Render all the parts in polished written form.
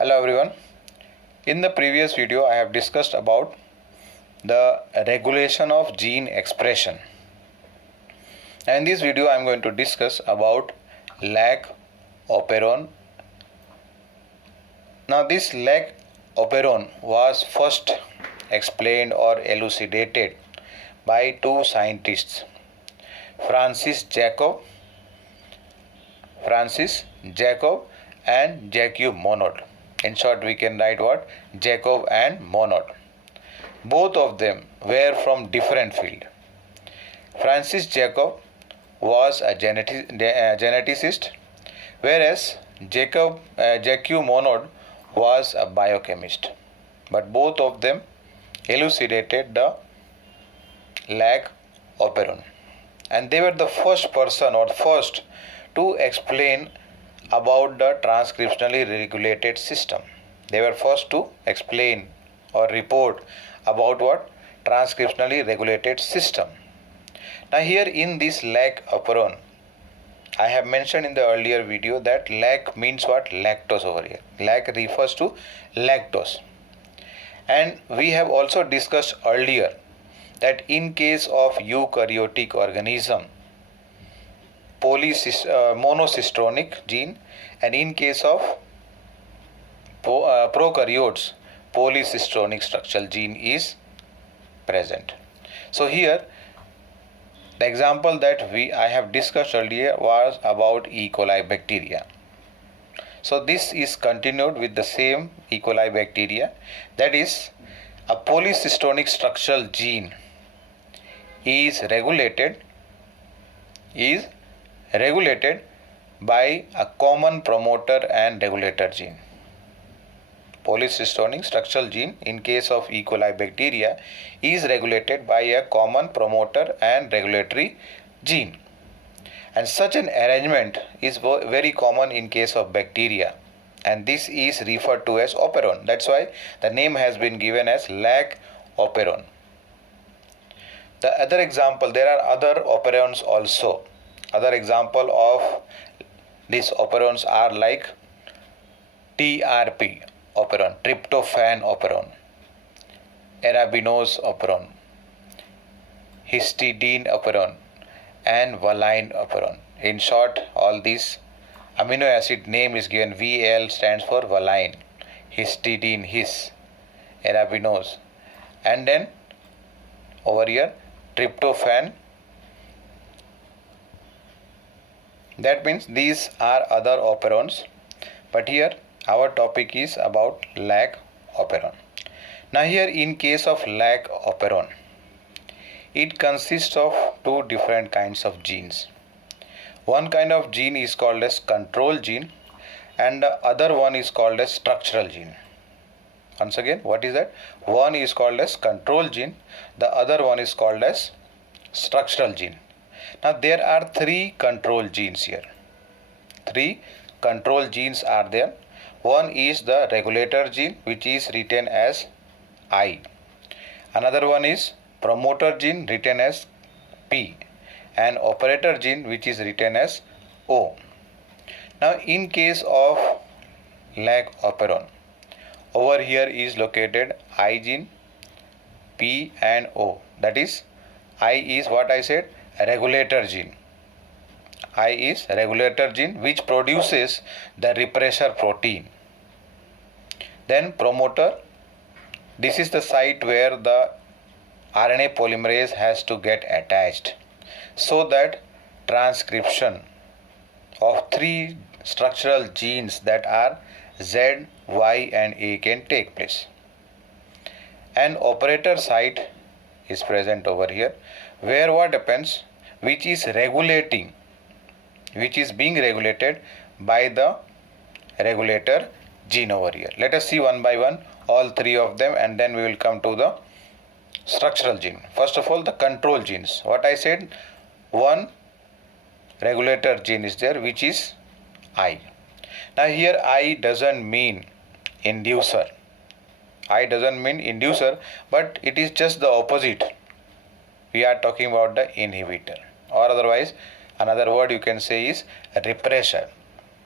Hello everyone. In the previous video I have discussed about the regulation of gene expression. And in this video I am going to discuss about lac operon. Now this lac operon was first explained or elucidated by two scientists, Francis Jacob and Jacques Monod. In short, we can write what? Jacob and Monod. Both of them were from different field. Francis Jacob was a geneticist, whereas Jacques Monod was a biochemist. But both of them elucidated the lac operon. And they were the first person or first to explain about the transcriptionally regulated system. They were first to explain or report about what? Transcriptionally regulated system. Now here in this lac operon, I have mentioned in the earlier video that lac means what? Lactose over here. Lac refers to lactose. And we have also discussed earlier that in case of eukaryotic organism, monocistronic gene, and in case of prokaryotes, polycistronic structural gene is present. So here the example that I have discussed earlier was about E. coli bacteria. So this is continued with the same E. coli bacteria, that is a polycistronic structural gene is regulated by a common promoter and regulator gene. Polycistronic structural gene in case of E. coli bacteria is regulated by a common promoter and regulatory gene. And such an arrangement is very common in case of bacteria, and this is referred to as operon. That's why the name has been given as lac operon. The other example, there are other operons also. Other example of these operons are like TRP operon, tryptophan operon, arabinose operon, histidine operon, and valine operon. In short, all these amino acid name is given. VAL stands for valine, histidine his, arabinose, and then over here tryptophan. That means these are other operons, but here our topic is about lac operon. Now here in case of lac operon, it consists of two different kinds of genes. One kind of gene is called as control gene, and the other one is called as structural gene. Once again, what is that? One is called as control gene, the other one is called as structural gene. Now there are three control genes here. Three control genes are there. One is the regulator gene, which is written as I. Another one is promoter gene, written as P, and operator gene, which is written as O. Now in case of lac operon, over here is located I gene, P and O. That is, I is what I said, regulator gene. I is regulator gene which produces the repressor protein. Then promoter, this is the site where the RNA polymerase has to get attached so that transcription of three structural genes that are Z, Y and A can take place. An operator site is present over here, where what happens, which is being regulated by the regulator gene over here. Let us see one by one all three of them, and then we will come to the structural gene. First of all, the control genes. What I said, one regulator gene is there, which is I. Now here I doesn't mean inducer. I doesn't mean inducer, but it is just the opposite. We are talking about the inhibitor, or otherwise another word you can say is repressor.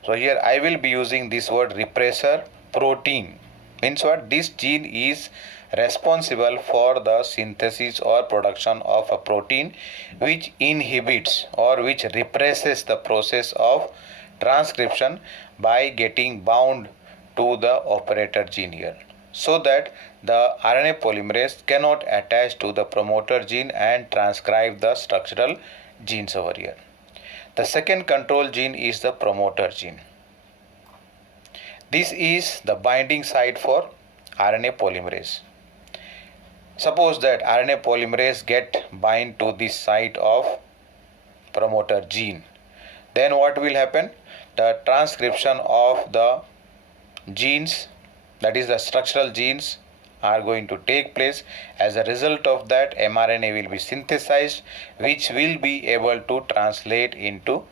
So here I will be using this word repressor protein. Means what? This gene is responsible for the synthesis or production of a protein which inhibits or which represses the process of transcription by getting bound to the operator gene here, so that the RNA polymerase cannot attach to the promoter gene and transcribe the structural genes over here. The second control gene is the promoter gene. This is the binding site for RNA polymerase. Suppose that RNA polymerase get bind to this site of promoter gene. Then what will happen? The transcription of the genes, that is the structural genes, are going to take place. As a result of that, mRNA will be synthesized, which will be able to translate into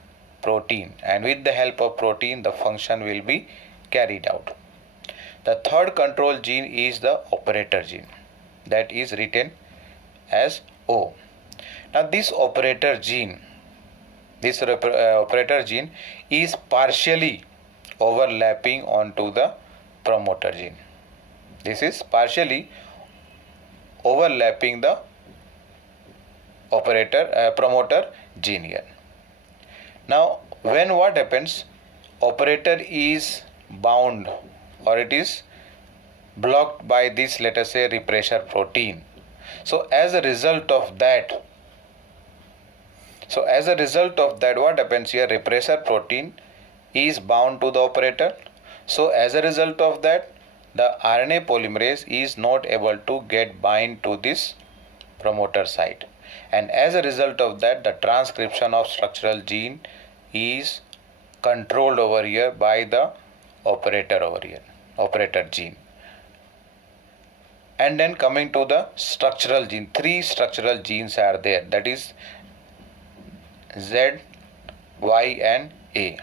protein, and with the help of protein the function will be carried out. The third control gene is the operator gene, that is written as O. Now this operator gene is partially overlapping onto the promoter gene. This is partially overlapping the promoter gene here. Now when what happens, operator is bound or it is blocked by this, let us say, repressor protein. So as a result of that, what happens here, repressor protein is bound to the operator. So as a result of that, the RNA polymerase is not able to get bind to this promoter site, and as a result of that, the transcription of structural gene is controlled over here by the operator gene. And then coming to the structural gene, 3 structural genes are there, that is Z, Y and A.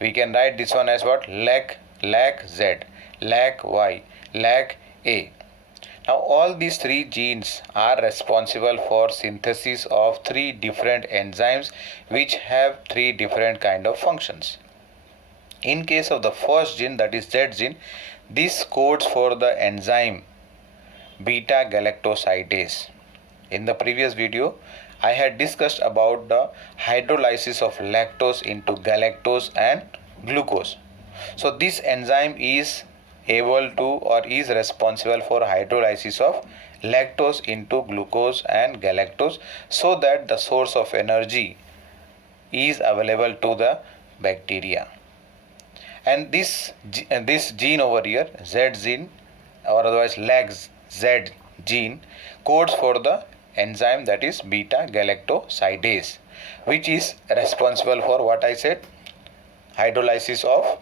We can write this one as what? Lac Z, lac Y, lac A. Now all these 3 genes are responsible for synthesis of 3 different enzymes which have 3 different kind of functions. In case of the first gene, that is Z gene, this codes for the enzyme beta galactosidase. In the previous video, I had discussed about the hydrolysis of lactose into galactose and glucose. So this enzyme is able to or is responsible for hydrolysis of lactose into glucose and galactose, so that the source of energy is available to the bacteria. And this gene over here, Z gene or otherwise lac Z gene, codes for the enzyme that is beta galactosidase, which is responsible for what I said, hydrolysis of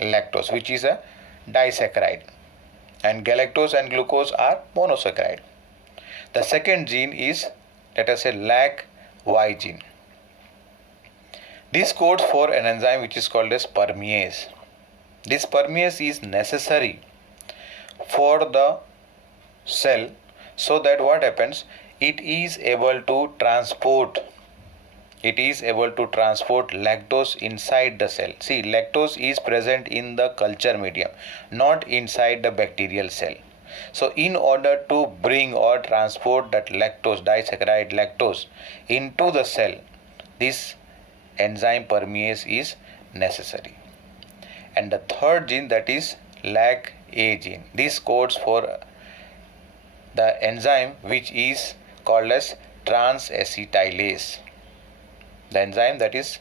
lactose, which is a disaccharide, and galactose and glucose are monosaccharide. The second gene is, let us say, lac Y gene. This codes for an enzyme which is called as permease. This permease is necessary for the cell, so that what happens, it is able to transport lactose inside the cell. See, lactose is present in the culture medium, not inside the bacterial cell. So in order to bring or transport that lactose, disaccharide lactose, into the cell, this enzyme permease is necessary. And the third gene, that is lac A gene. This codes for the enzyme which is called as trans-acetylase. The enzyme that is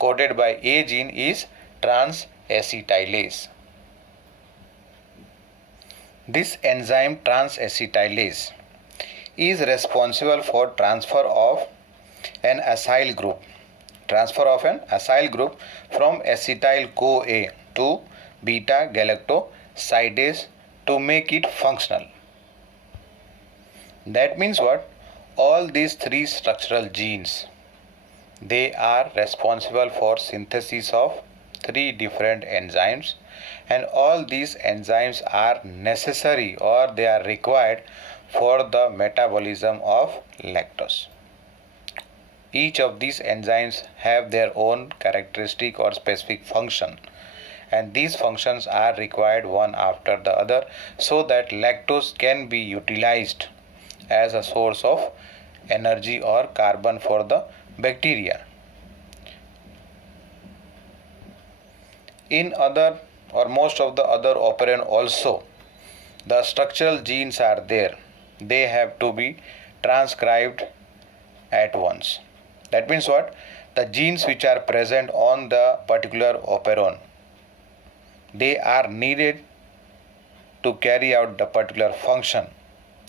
coded by A gene is trans-acetylase. This enzyme trans-acetylase is responsible for transfer of an acyl group from acetyl-CoA to beta galactosidase to make it functional. That means what? All these 3 structural genes, they are responsible for synthesis of 3 different enzymes, and all these enzymes are necessary or they are required for the metabolism of lactose. Each of these enzymes have their own characteristic or specific function, and these functions are required one after the other so that lactose can be utilized as a source of energy or carbon for the bacteria. In other or most of the other operon also, the structural genes are there. They have to be transcribed at once. That means what? The genes which are present on the particular operon, they are needed to carry out the particular function.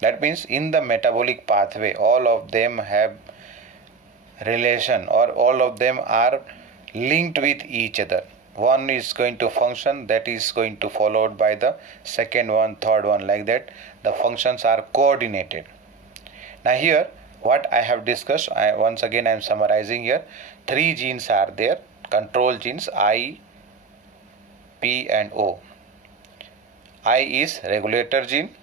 That means in the metabolic pathway, all of them have relation or all of them are linked with each other. One is going to function, that is going to followed by the second one, third one, like that. The functions are coordinated. Now here what I have discussed, once again I am summarizing here. 3 genes are there, control genes I, P and O. I is regulator gene,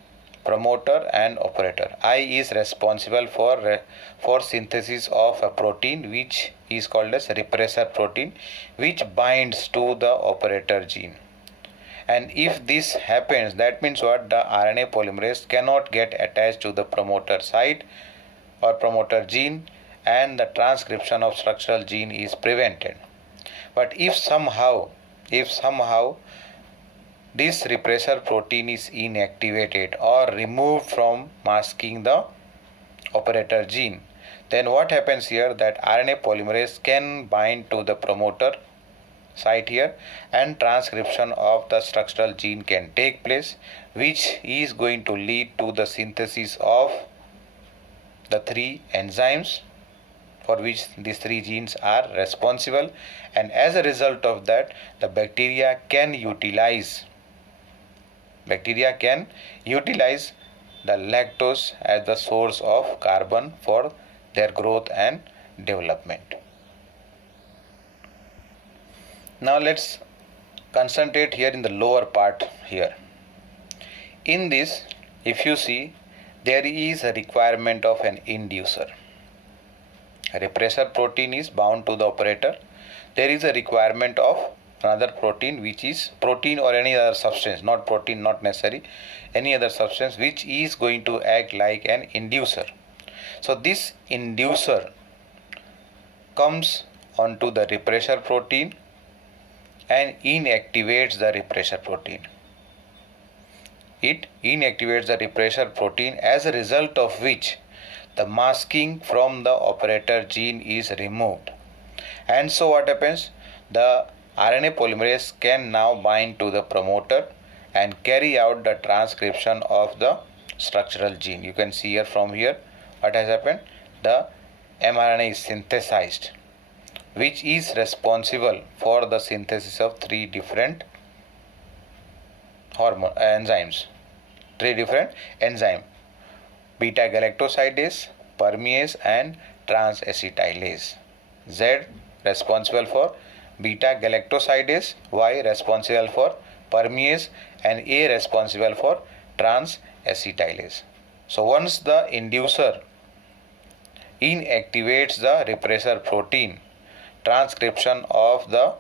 promoter and operator. I is responsible for synthesis of a protein which is called as repressor protein, which binds to the operator gene. And if this happens, that means what? The RNA polymerase cannot get attached to the promoter site or promoter gene, and the transcription of structural gene is prevented. But if somehow this repressor protein is inactivated or removed from masking the operator gene, then what happens here? That RNA polymerase can bind to the promoter site here, and transcription of the structural gene can take place, which is going to lead to the synthesis of the 3 enzymes for which these 3 genes are responsible, and as a result of that, the bacteria can utilize the lactose as the source of carbon for their growth and development. Now let's concentrate here in the lower part here. In this, if you see, there is a requirement of an inducer. A repressor protein is bound to the operator. There is a requirement of another protein, which is protein or any other substance, not protein, not necessary, any other substance which is going to act like an inducer. So this inducer comes onto the repressor protein and inactivates the repressor protein. It inactivates the repressor protein, as a result of which the masking from the operator gene is removed. And so what happens? The RNA polymerase can now bind to the promoter and carry out the transcription of the structural gene. You can see here from here what has happened. The mRNA is synthesized, which is responsible for the synthesis of 3 different enzymes. 3 different enzymes: beta galactosidase, permease and transacetylase. Z responsible for beta galactosidase, Y responsible for permease and A responsible for transacetylase. So once the inducer inactivates the repressor protein, transcription of the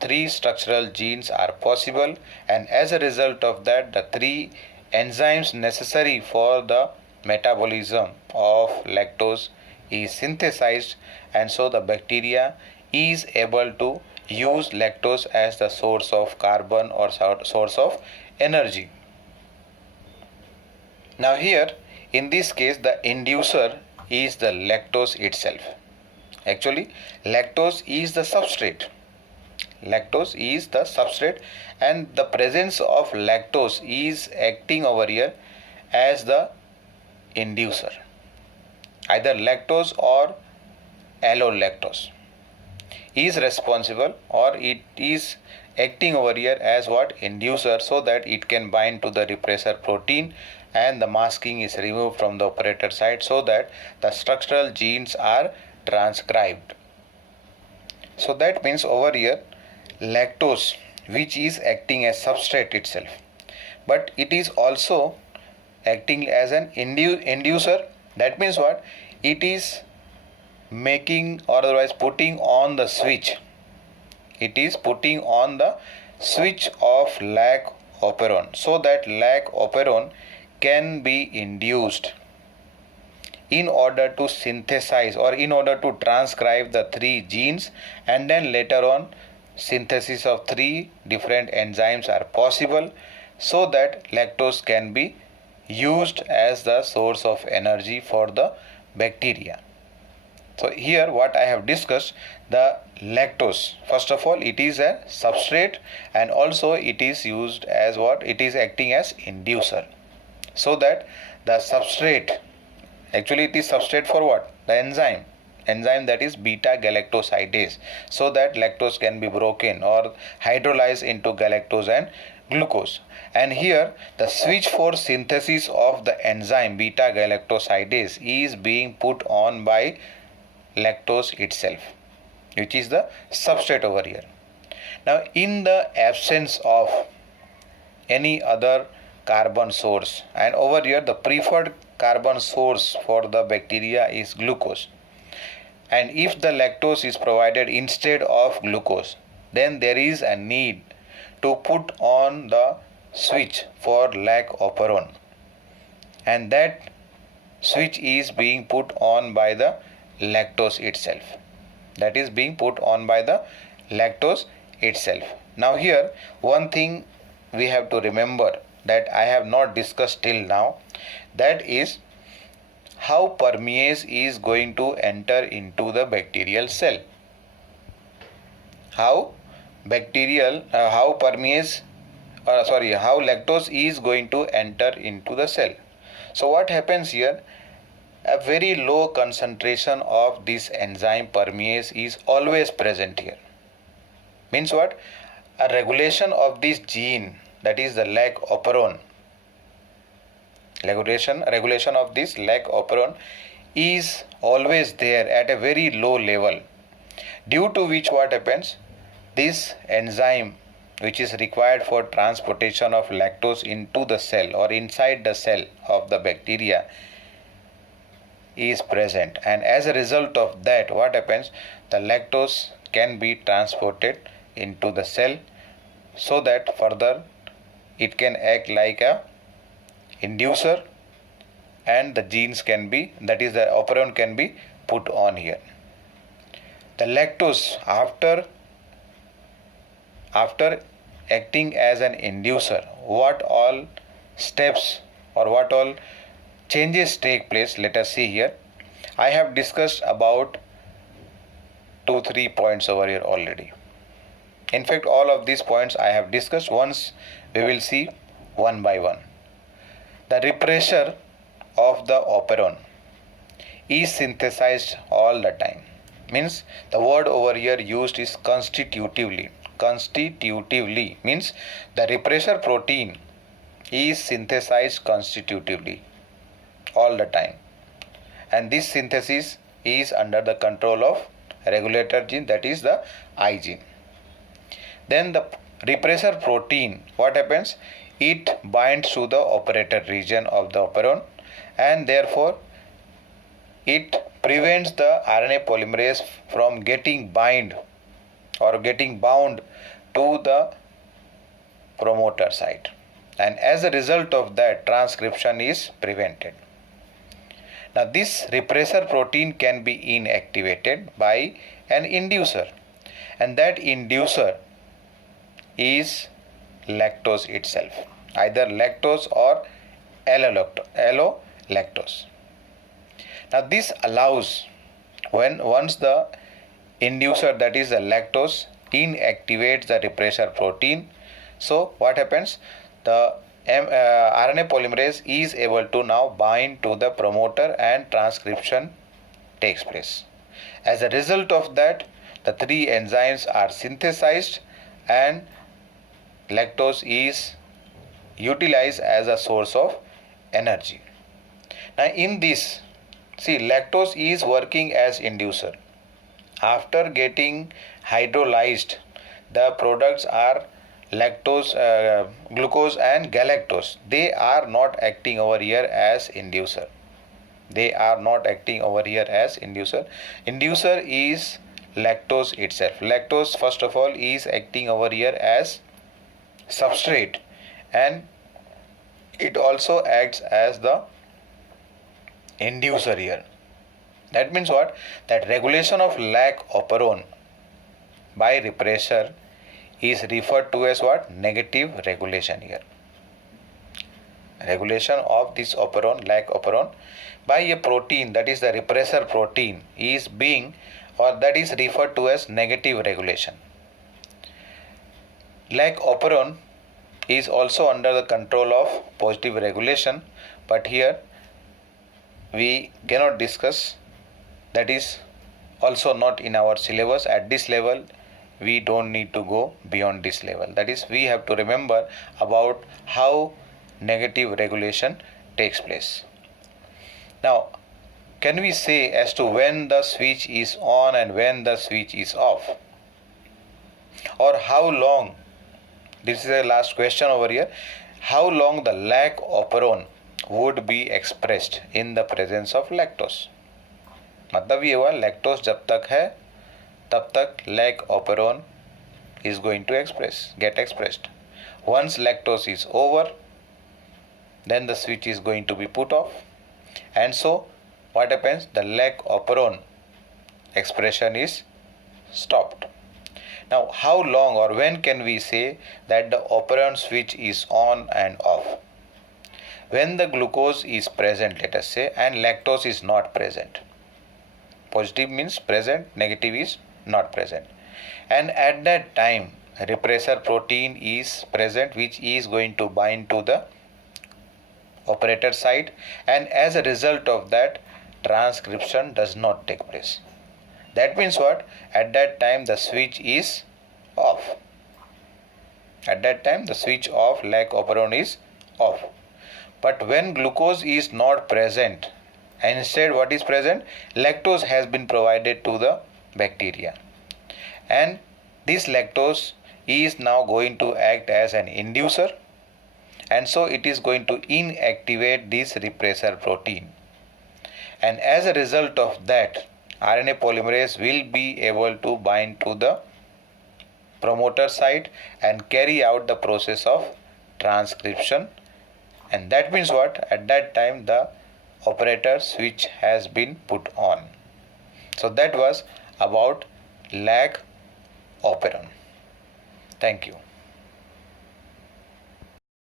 3 structural genes are possible, and as a result of that, the 3 enzymes necessary for the metabolism of lactose is synthesized, and so the bacteria is able to use lactose as the source of carbon or source of energy. Now here, in this case, the inducer is the lactose itself. Actually, lactose is the substrate. Lactose is the substrate, and the presence of lactose is acting over here as the inducer. Either lactose or allolactose is responsible, or it is acting over here as what? Inducer, so that it can bind to the repressor protein and the masking is removed from the operator site so that the structural genes are transcribed. So that means over here lactose, which is acting as substrate itself, but it is also acting as an inducer. That means what? It is making or otherwise putting on the switch. It is putting on the switch off lac operon so that lac operon can be induced in order to synthesize or in order to transcribe the three genes, and then later on synthesis of three different enzymes are possible so that lactose can be used as the source of energy for the bacteria. So here what I have discussed, the lactose, first of all it is a substrate and also it is used as what? It is acting as inducer. So that the substrate, actually it is substrate for what? The enzyme that is beta galactosidase, so that lactose can be broken or hydrolyzed into galactose and glucose. And here the switch for synthesis of the enzyme beta galactosidase is being put on by lactose itself, which is the substrate over here. Now in the absence of any other carbon source, and over here the preferred carbon source for the bacteria is glucose, and if the lactose is provided instead of glucose, then there is a need to put on the switch for lac operon, and that switch is being put on by the lactose itself. That is being put on by the lactose itself. Now here one thing we have to remember that I have not discussed till now, that is how permease is going to enter into the bacterial cell. How lactose is going to enter into the cell. So what happens here? A very low concentration of this enzyme permease is always present here. Means what? A regulation of this gene, that is the lac operon. Regulation of this lac operon is always there at a very low level, due to which what happens? This enzyme which is required for transportation of lactose into the cell or inside the cell of the bacteria is present, and as a result of that what happens? The lactose can be transported into the cell so that further it can act like a inducer, and the genes can be, that is the operon can be put on here. The lactose after acting as an inducer, what all steps or what all changes take place? Let us see here. I have discussed about 2-3 points over here already. In fact, all of these points I have discussed. Once we will see one by one. The repressor of the operon is synthesized all the time. Means the word over here used is constitutively. Constitutively means the repressor protein is synthesized constitutively all the time, and this synthesis is under the control of regulator gene, that is the I gene. Then the repressor protein, what happens? It binds to the operator region of the operon, and therefore it prevents the RNA polymerase from getting bound to the promoter site, and as a result of that transcription is prevented. Now this repressor protein can be inactivated by an inducer, and that inducer is lactose itself, either lactose or allolactose. Now this allows, once the inducer, that is the lactose, inactivates the repressor protein, so what happens? The RNA polymerase is able to now bind to the promoter and transcription takes place. As a result of that, the three enzymes are synthesized and lactose is utilized as a source of energy. Now in this, see, lactose is working as inducer. After getting hydrolyzed, the products are lactose, glucose and galactose. They are not acting over here as inducer. Inducer is lactose itself. Lactose first of all is acting over here as substrate, and it also acts as the inducer here. That means what? That regulation of lag operon by repressor is referred to as what? Negative regulation here. Regulation of this operon, lag operon, by a protein, that is the repressor protein, is being, or that is referred to as negative regulation. Lag operon is also under the control of positive regulation, but here we cannot discuss. That is also not in our syllabus. At this level we don't need to go beyond this level. That is, we have to remember about how negative regulation takes place. Now, can we say as to when the switch is on and when the switch is off, or how long? This is the last question over here. How long the lag operon would be expressed in the presence of lactose? मतलब ये हुआ, lactose जब तक है तब तक lag operon is going to get expressed. Once lactose is over, then the switch is going to be put off, and so what happens? The lag operon expression is stopped. Now, how long or when can we say that the operon switch is on and off? When the glucose is present, let us say, and lactose is not present. Positive means present, negative is not present. And at that time, repressor protein is present, which is going to bind to the operator site, and as a result of that, transcription does not take place. That means what? At that time the switch is off. At that time the switch of lag operon is off. But when glucose is not present, and instead what is present? Lactose has been provided to the bacteria, and this lactose is now going to act as an inducer, and so it is going to inactivate this repressor protein, and as a result of that, RNA polymerase will be able to bind to the promoter site and carry out the process of transcription. And that means what? At that time the operator switch has been put on. So that was about lag operon. Thank you.